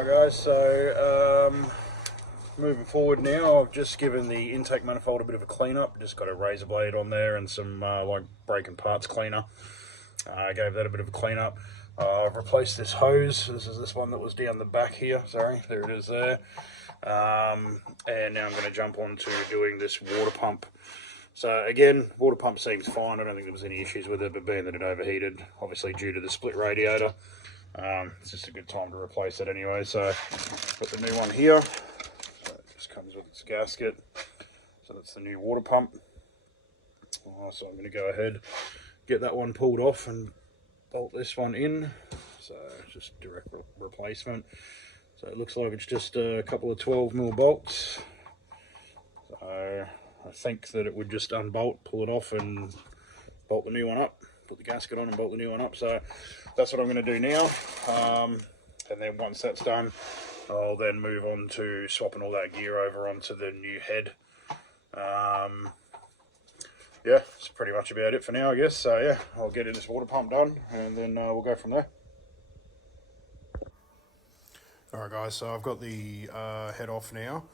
Hi guys, so moving forward now, I've just given the intake manifold a bit of a clean up. Just got a razor blade on there and some like brake and parts cleaner. I gave that a bit of a clean up. I've replaced this hose. This is this one that was down the back here. Sorry, there it is there. And now I'm going to jump on to doing this water pump. So again, water pump seems fine. I don't think there was any issues with it, but being that it overheated, obviously due to the split radiator, it's just a good time to replace it anyway. So got the new one here. So it just comes with its gasket. So that's the new water pump. So I'm going to go ahead, get that one pulled off and bolt this one in. So just direct replacement. So it looks like it's just a couple of 12mm bolts. So I think that it would just unbolt, pull it off and bolt the new one up. Put the gasket on and bolt the new one up. So that's what I'm going to do now. And then once that's done, I'll then move on to swapping all that gear over onto the new head. Yeah, that's pretty much about it for now, I guess. So yeah, I'll get this water pump done and then we'll go from there. Alright guys, so I've got the head off now.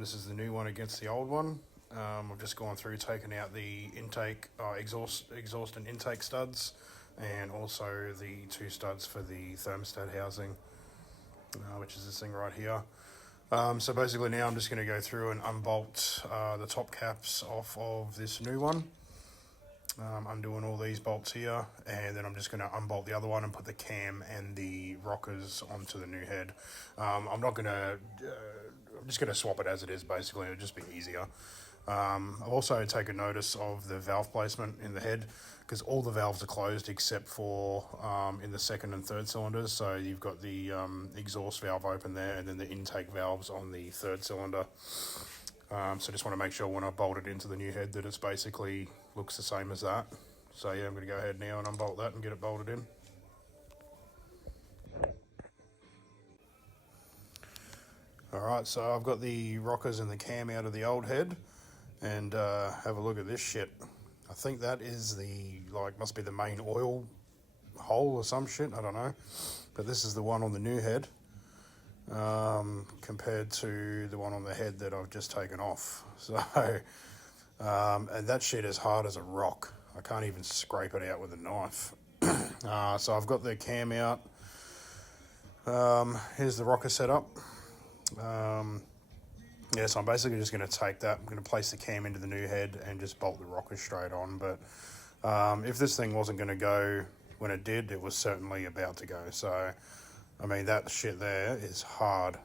This is the new one against the old one. I've just gone through taking out the intake, exhaust and intake studs, and also the two studs for the thermostat housing, which is this thing right here. So basically now I'm just going to go through and unbolt the top caps off of this new one. Undoing all these bolts here, and then I'm just going to unbolt the other one and put the cam and the rockers onto the new head. I'm just going to swap it as it is, basically. It'll just be easier. I've also taken notice of the valve placement in the head, because all the valves are closed except for in the second and third cylinders. So you've got the exhaust valve open there, and then the intake valves on the third cylinder. So just want to make sure when I bolt it into the new head that it's basically looks the same as that. So yeah, I'm going to go ahead now and unbolt that and get it bolted in. Alright, so I've got the rockers and the cam out of the old head, and have a look at this shit. I think that is must be the main oil hole or some shit, I don't know. But this is the one on the new head, compared to the one on the head that I've just taken off. So, and that shit is hard as a rock. I can't even scrape it out with a knife. So I've got the cam out. Here's the rocker setup. Yeah, so I'm basically just going to take that, I'm going to place the cam into the new head and just bolt the rocker straight on. But if this thing wasn't going to go when it did, it was certainly about to go. So, I mean, that shit there is hard.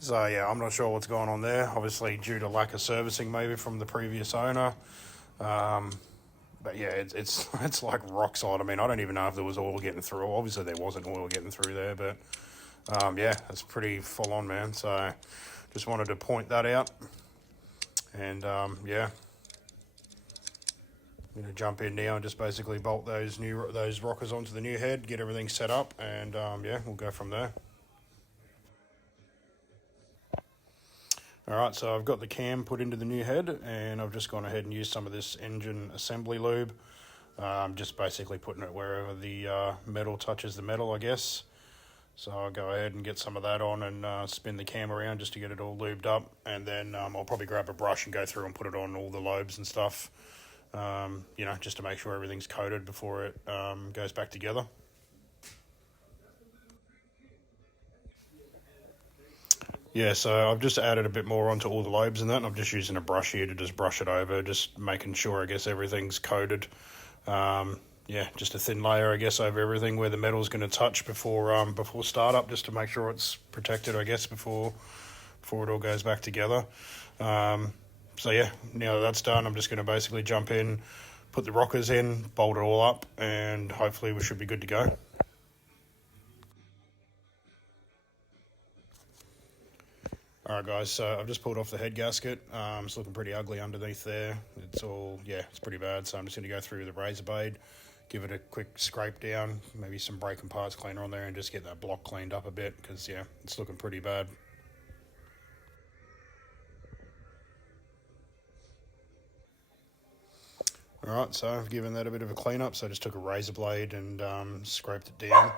So yeah, I'm not sure what's going on there. Obviously due to lack of servicing maybe from the previous owner. But yeah, it's like rock solid. I mean, I don't even know if there was oil getting through. Obviously there wasn't oil getting through there, but yeah, that's pretty full on, man. So just wanted to point that out. And yeah, I'm gonna jump in now and just basically bolt those rockers onto the new head, get everything set up, and yeah, we'll go from there. Alright, so I've got the cam put into the new head, and I've just gone ahead and used some of this engine assembly lube. Just basically putting it wherever the metal touches the metal, I guess. So I'll go ahead and get some of that on and spin the cam around just to get it all lubed up. And then I'll probably grab a brush and go through and put it on all the lobes and stuff. You know, just to make sure everything's coated before it goes back together. Yeah, so I've just added a bit more onto all the lobes and that, and I'm just using a brush here to just brush it over, just making sure, I guess, everything's coated. Yeah, just a thin layer, I guess, over everything where the metal's going to touch before startup, just to make sure it's protected, I guess, before it all goes back together. So yeah, now that that's done, I'm just going to basically jump in, put the rockers in, bolt it all up, and hopefully we should be good to go. Alright guys, so I've just pulled off the head gasket. It's looking pretty ugly underneath there. It's pretty bad. So I'm just going to go through the razor blade, give it a quick scrape down, maybe some brake and parts cleaner on there, and just get that block cleaned up a bit, because yeah, it's looking pretty bad. Alright, so I've given that a bit of a clean up, so I just took a razor blade and scraped it down.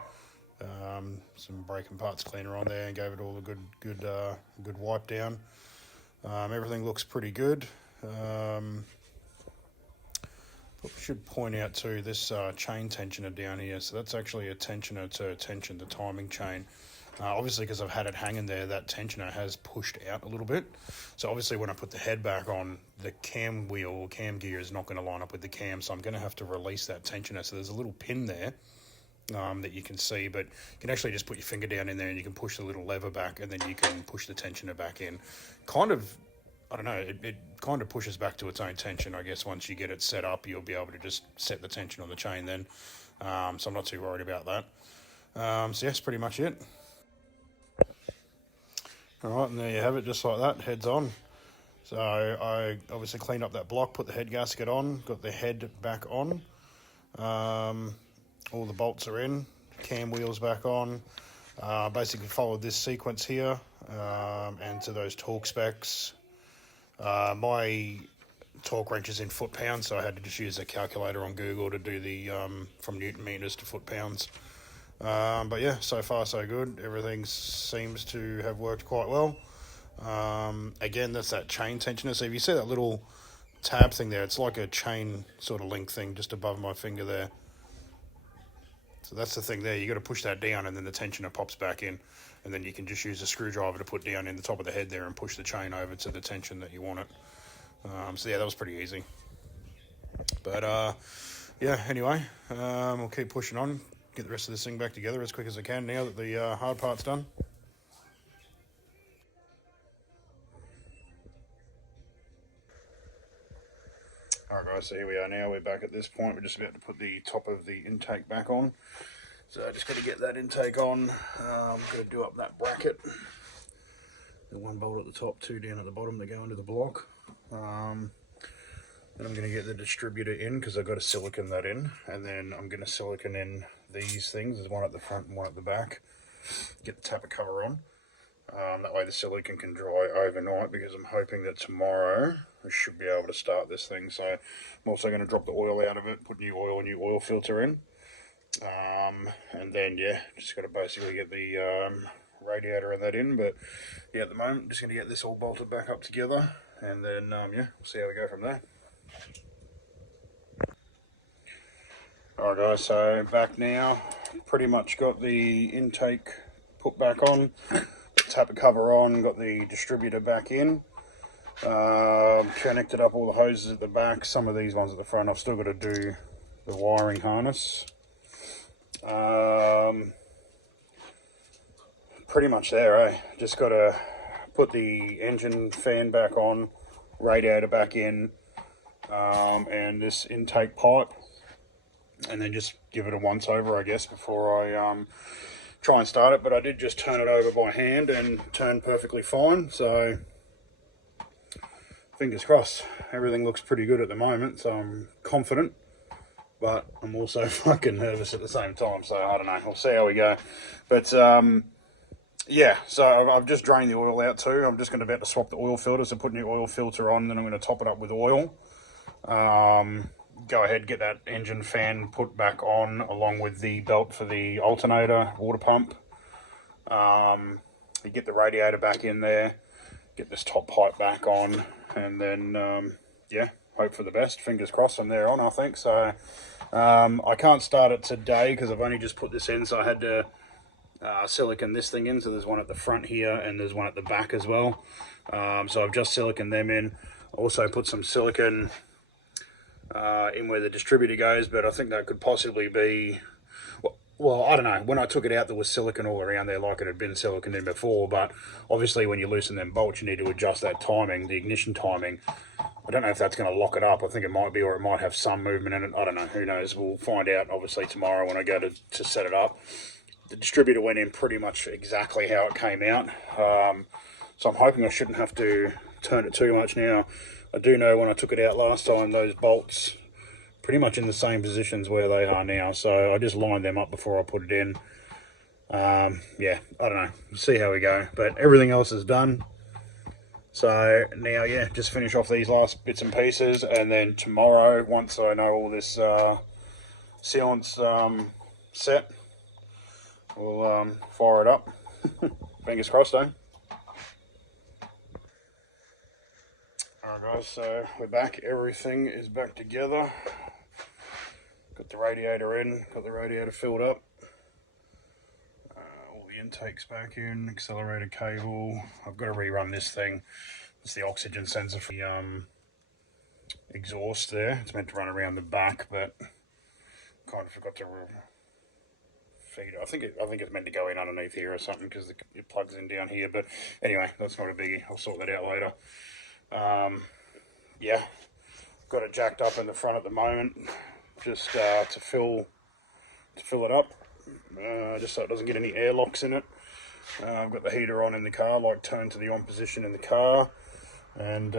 some brake and parts cleaner on there and gave it all a good wipe down. Everything looks pretty good. Should point out too this chain tensioner down here. So that's actually a tensioner to tension the timing chain. Obviously, because I've had it hanging there, that tensioner has pushed out a little bit. So obviously when I put the head back on, the cam wheel or cam gear is not going to line up with the cam. So I'm going to have to release that tensioner. So there's a little pin there that you can see, but you can actually just put your finger down in there and you can push the little lever back, and then you can push the tensioner back in. Kind of, I don't know, it kind of pushes back to its own tension. I guess once you get it set up, you'll be able to just set the tension on the chain then. So I'm not too worried about that. So yes, pretty much it. Alright, and there you have it, just like that, head's on. So I obviously cleaned up that block, put the head gasket on, got the head back on. All the bolts are in, cam wheels back on. Basically followed this sequence here, and to those torque specs. My torque wrench is in foot-pounds, so I had to just use a calculator on Google to do the from Newton meters to foot-pounds. But yeah, so far so good. Everything seems to have worked quite well. Again, that's that chain tensioner. So if you see that little tab thing there, it's like a chain sort of link thing just above my finger there. So that's the thing there. You got to push that down, and then the tensioner pops back in, and then you can just use a screwdriver to put down in the top of the head there and push the chain over to the tension that you want it. So yeah, that was pretty easy. But yeah, anyway, we'll keep pushing on, get the rest of this thing back together as quick as I can now that the hard part's done. Alright guys, so here we are now, we're back at this point, we're just about to put the top of the intake back on. So I just got to get that intake on, got to do up that bracket. The one bolt at the top, two down at the bottom that go into the block. Then I'm going to get the distributor in because I've got to silicon that in, and then I'm going to silicon in these things. There's one at the front and one at the back. Get the tapper cover on. That way the silicon can dry overnight, because I'm hoping that tomorrow I should be able to start this thing. So I'm also going to drop the oil out of it, put new oil filter in. And then yeah, just got to basically get the radiator and that in. But yeah, at the moment just going to get this all bolted back up together, and then yeah, we'll see how we go from there. Alright guys, so back now, pretty much got the intake put back on, tapper cover on, got the distributor back in, connected up all the hoses at the back. Some of these ones at the front I've still got to do the wiring harness. Pretty much there, eh? Just got to put the engine fan back on, radiator back in, and this intake pipe, and then just give it a once over, I guess, before I try and start it. But I did just turn it over by hand and turned perfectly fine, so fingers crossed. Everything looks pretty good at the moment, so I'm confident, but I'm also fucking nervous at the same time, so I don't know, we'll see how we go. But yeah, so I've just drained the oil out too. I'm just going to about to swap the oil filter, so put a new oil filter on, then I'm going to top it up with oil. Go ahead, get that engine fan put back on, along with the belt for the alternator, water pump. You get the radiator back in there, get this top pipe back on, and then yeah, hope for the best. Fingers crossed from there on, I think. So I can't start it today because I've only just put this in, so I had to silicon this thing in. So there's one at the front here and there's one at the back as well. So I've just siliconed them in. Also put some silicon in where the distributor goes, but I think that could possibly be, well, I don't know. When I took it out, there was silicon all around there like it had been siliconed in before, but obviously when you loosen them bolts, you need to adjust that timing, the ignition timing. I don't know if that's going to lock it up. I think it might be, or it might have some movement in it. I don't know. Who knows? We'll find out, obviously, tomorrow when I go to set it up. The distributor went in pretty much exactly how it came out. So I'm hoping I shouldn't have to turn it too much now. I do know when I took it out last time, those bolts pretty much in the same positions where they are now. So I just lined them up before I put it in. Yeah, I don't know. We'll see how we go. But everything else is done. So now, yeah, just finish off these last bits and pieces. And then tomorrow, once I know all this sealant's set, we'll fire it up. Fingers crossed, eh? Alright guys, so we're back. Everything is back together. Got the radiator in, got the radiator filled up. All the intakes back in, accelerator cable. I've got to rerun this thing. It's the oxygen sensor for the exhaust there. It's meant to run around the back, but kind of forgot to feed it. I think it's meant to go in underneath here or something because it plugs in down here. But anyway, that's not a biggie. I'll sort that out later. Yeah, got it jacked up in the front at the moment, just to fill it up, just so it doesn't get any airlocks in it. I've got the heater on in the car, like turned to the on position in the car, and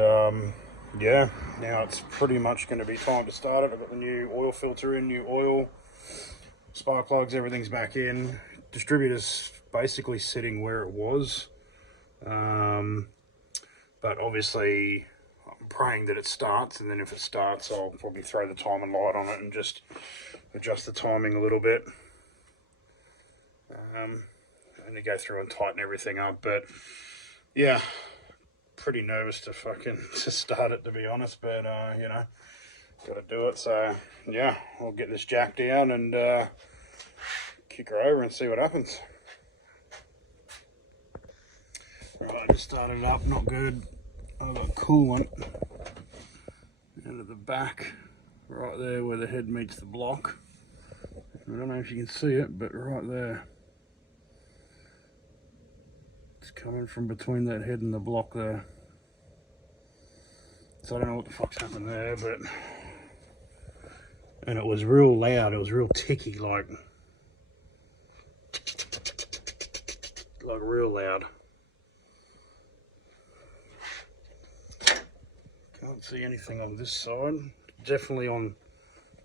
yeah, now it's pretty much going to be time to start it. I've got the new oil filter in, new oil, spark plugs, everything's back in. Distributor's basically sitting where it was, but obviously I'm praying that it starts, and then if it starts I'll probably throw the timing light on it and just adjust the timing a little bit. And to go through and tighten everything up, but yeah, pretty nervous to start it, to be honest, but you know, gotta do it. So yeah, I'll get this jack down and kick her over and see what happens. Right, I just started it up, not good. I've got coolant out of the back, right there where the head meets the block. I don't know if you can see it, but right there. It's coming from between that head and the block there. So I don't know what the fuck's happened there, but... And it was real loud, it was real ticky, like real loud. Can't see anything on this side. Definitely on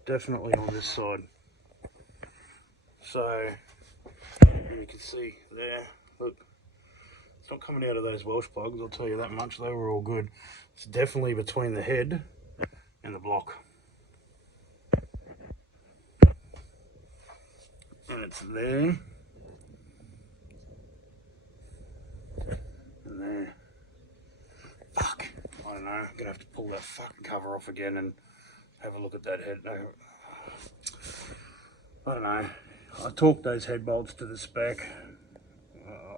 this side. So you can see there, look, it's not coming out of those Welsh plugs, I'll tell you that much. They were all good. It's definitely between the head and the block. And it's there. And there. Fuck. I don't know. I'm gonna have to pull that fucking cover off again and have a look at that head. No. I don't know. I torqued those head bolts to the spec.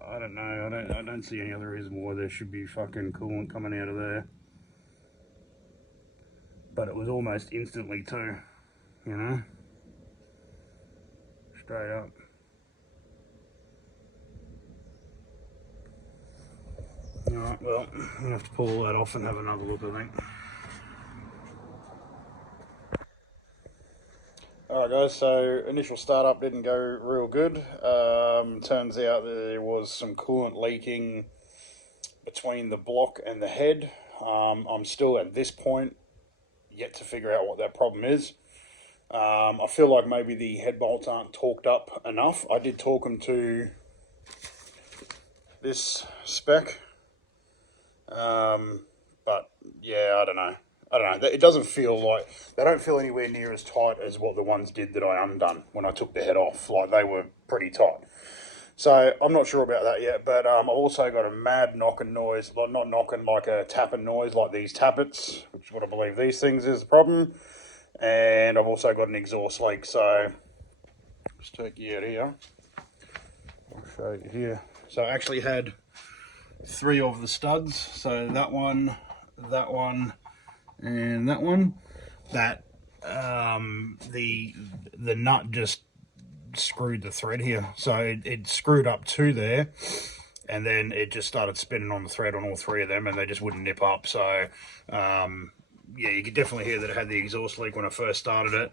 I don't know. I don't see any other reason why there should be fucking coolant coming out of there. But it was almost instantly too, you know? Straight up. Alright, well, I'm going to have to pull all that off and have another look, I think. Alright guys, so initial startup didn't go real good. Turns out there was some coolant leaking between the block and the head. I'm still at this point yet to figure out what that problem is. I feel like maybe the head bolts aren't torqued up enough. I did torque them to this spec, but yeah, I don't know. It doesn't feel like, they don't feel anywhere near as tight as what the ones did that I undone when I took the head off. Like, they were pretty tight. So I'm not sure about that yet, but I've also got a mad knocking noise, like not knocking, like a tapping noise, like these tappets, which is what I believe these things is the problem. And I've also got an exhaust leak, so just take you out here. I'll show you here. So I actually had 3 of the studs, so that one, and that one. That the nut just screwed the thread here, so it screwed up 2 there, and then it just started spinning on the thread on all 3 of them, and they just wouldn't nip up. So yeah, you could definitely hear that it had the exhaust leak when I first started it.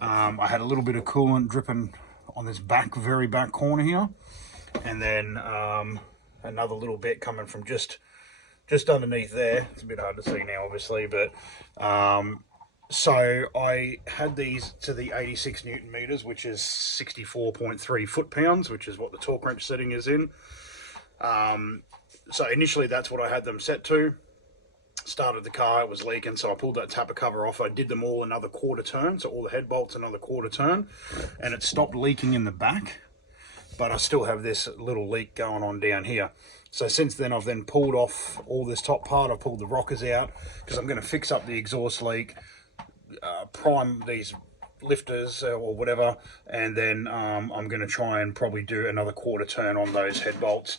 I had a little bit of coolant dripping on this very back corner here, and then another little bit coming from just underneath there. It's a bit hard to see now, obviously, but so I had these to the 86 Newton meters, which is 64.3 foot-pounds, which is what the torque wrench setting is in. So initially that's what I had them set to. Started the car, it was leaking, so I pulled that tapper cover off. I did them all another quarter turn, so all the head bolts another quarter turn, and it stopped leaking in the back. but I still have this little leak going on down here. So since then, I've then pulled off all this top part. I've pulled the rockers out because I'm going to fix up the exhaust leak, prime these lifters or whatever, and then I'm going to try and probably do another quarter turn on those head bolts.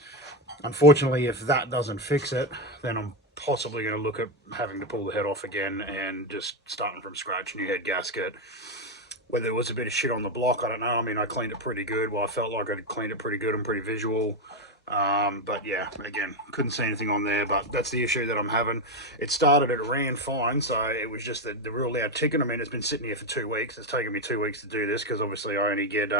Unfortunately, if that doesn't fix it, then I'm possibly going to look at having to pull the head off again and just starting from scratch, new head gasket. Whether there was a bit of shit on the block, I don't know. I mean, I cleaned it pretty good. Well, I felt like I'd cleaned it pretty good and pretty visual. But yeah, again, couldn't see anything on there, but that's the issue that I'm having. It started, it ran fine, so it was just the real loud ticking. I mean, it's been sitting here for 2 weeks. It's taken me 2 weeks to do this because obviously I only get,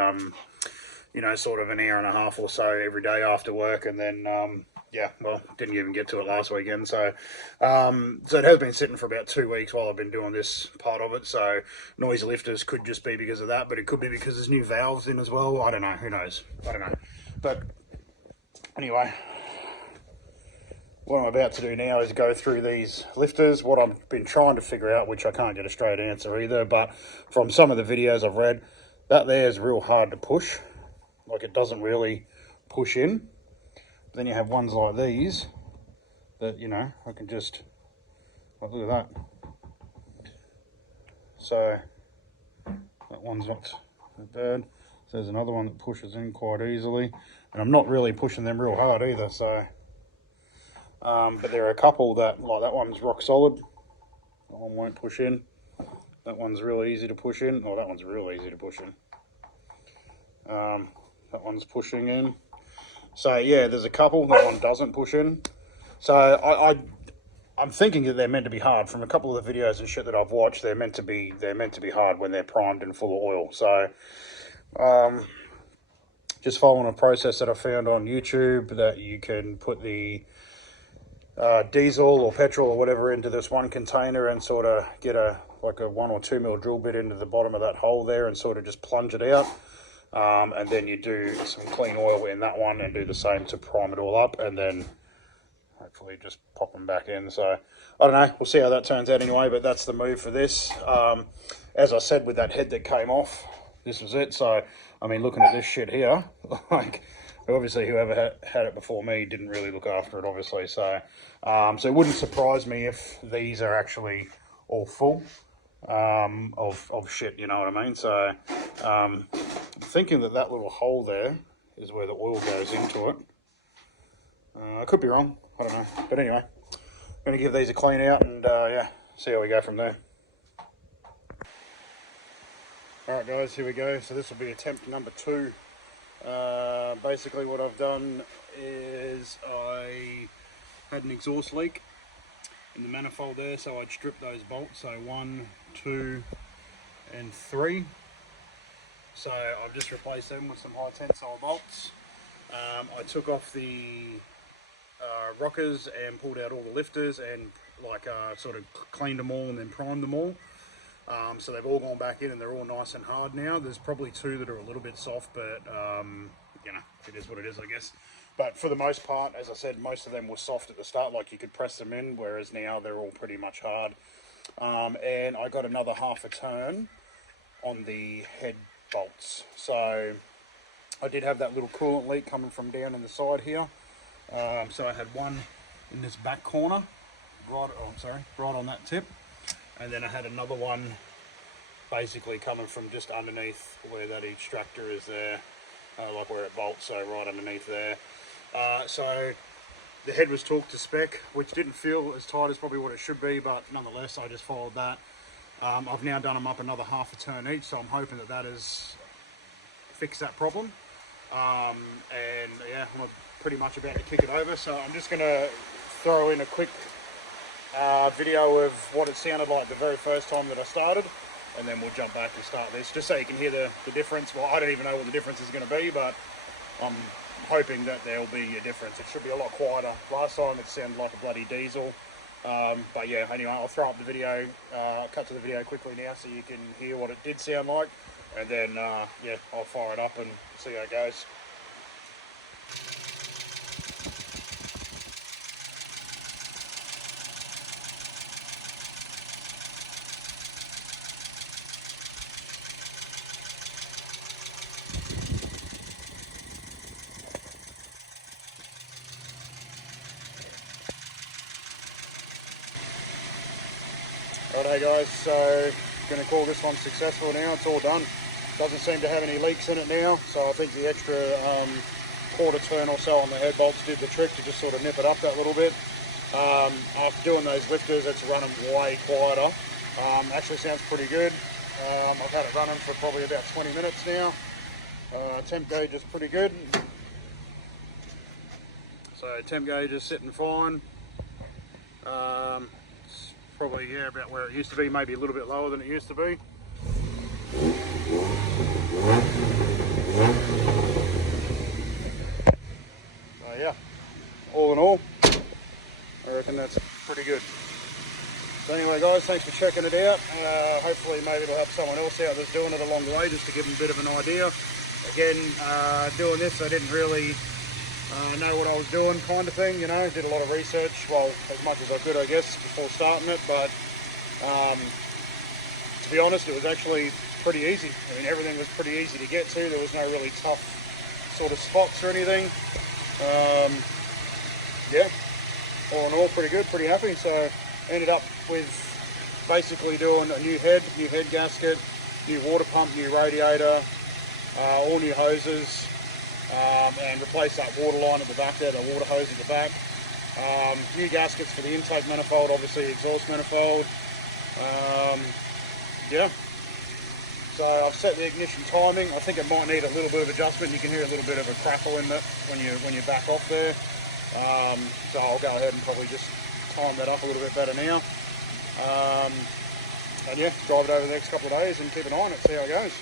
you know, sort of an hour and a half or so every day after work, and then, yeah, well, didn't even get to it last weekend, so so it has been sitting for about 2 weeks while I've been doing this part of it. So noisy lifters could just be because of that, but it could be because there's new valves in as well. I don't know, who knows, I don't know. But anyway, what I'm about to do now is go through these lifters. What I've been trying to figure out, which I can't get a straight answer either, but from some of the videos I've read, that there is real hard to push. Like, it doesn't really push in. Then you have ones like these that, you know, I can just, like, look at that. So that one's not bad. So there's another one that pushes in quite easily, and I'm not really pushing them real hard either. So but there are a couple that, like, that one's rock solid, that one won't push in, that one's really easy to push in. Oh, that one's real easy to push in. That one's pushing in. So yeah, there's a couple. That one doesn't push in. So I'm thinking that they're meant to be hard. From a couple of the videos and shit that I've watched, they're meant to be hard when they're primed and full of oil. So just following a process that I found on YouTube, that you can put the diesel or petrol or whatever into this one container and sort of get like a 1 or 2 mil drill bit into the bottom of that hole there and sort of just plunge it out. And then you do some clean oil in that one and do the same to prime it all up, and then hopefully just pop them back in. So I don't know, we'll see how that turns out anyway, but that's the move for this. As I said, with that head that came off, this was it. So I mean, looking at this shit here, like, obviously whoever had it before me didn't really look after it, obviously. So so it wouldn't surprise me if these are actually all full of shit, you know what I mean? So I'm thinking that that little hole there is where the oil goes into it. I could be wrong, I don't know, but anyway, I'm going to give these a clean out and yeah, see how we go from there. Alright guys, here we go. So this will be attempt number 2. Basically what I've done is I had an exhaust leak in the manifold there, so I'd stripped those bolts, so 1, 2 and 3. So I've just replaced them with some high tensile bolts. I took off the rockers and pulled out all the lifters and sort of cleaned them all and then primed them all. So they've all gone back in and they're all nice and hard now. There's probably 2 that are a little bit soft, but you know, it is what it is, I guess. But for the most part, as I said, most of them were soft at the start, like you could press them in, whereas now they're all pretty much hard. And I got another half a turn on the head bolts. So I did have that little coolant leak coming from down in the side here. So I had one in this back corner, right on that tip. And then I had another one basically coming from just underneath where that extractor is there, like where it bolts, so right underneath there. So the head was torqued to spec, which didn't feel as tight as probably what it should be, but nonetheless I just followed that. I've now done them up another half a turn each, so I'm hoping that that has fixed that problem. And yeah, I'm pretty much about to kick it over, so I'm just going to throw in a quick video of what it sounded like the very first time that I started, and then we'll jump back and start this, just so you can hear the difference. Well, I don't even know what the difference is going to be, but I'm hoping that there'll be a difference. It should be a lot quieter. Last time it sounded like a bloody diesel. But yeah, anyway, I'll throw up the video, cut to the video quickly now so you can hear what it did sound like, and then yeah, I'll fire it up and see how it goes. Righto guys, so going to call this one successful now. It's all done. Doesn't seem to have any leaks in it now, so I think the extra quarter turn or so on the head bolts did the trick to just sort of nip it up that little bit. After doing those lifters, it's running way quieter. Actually sounds pretty good. I've had it running for probably about 20 minutes now. Temp gauge is pretty good. So temp gauge is sitting fine. It's probably, yeah, about where it used to be, maybe a little bit lower than it used to be. So yeah, all in all, I reckon that's pretty good. So anyway guys, thanks for checking it out. Hopefully maybe it'll help someone else out that's doing it along the way, just to give them a bit of an idea. Again, doing this, I didn't really know what I was doing, kind of thing, you know. Did a lot of research, well, as much as I could, I guess, before starting it, but to be honest, it was actually pretty easy. I mean, everything was pretty easy to get to. There was no really tough sort of spots or anything. Yeah, all in all, pretty good, pretty happy. So ended up with basically doing a new head gasket, new water pump, new radiator, all new hoses, and replace that water line at the back there, the water hose at the back. New gaskets for the intake manifold, obviously exhaust manifold. Yeah. So I've set the ignition timing. I think it might need a little bit of adjustment. You can hear a little bit of a crackle in it when you back off there. So I'll go ahead and probably just time that up a little bit better now. And yeah, drive it over the next couple of days and keep an eye on it, see how it goes.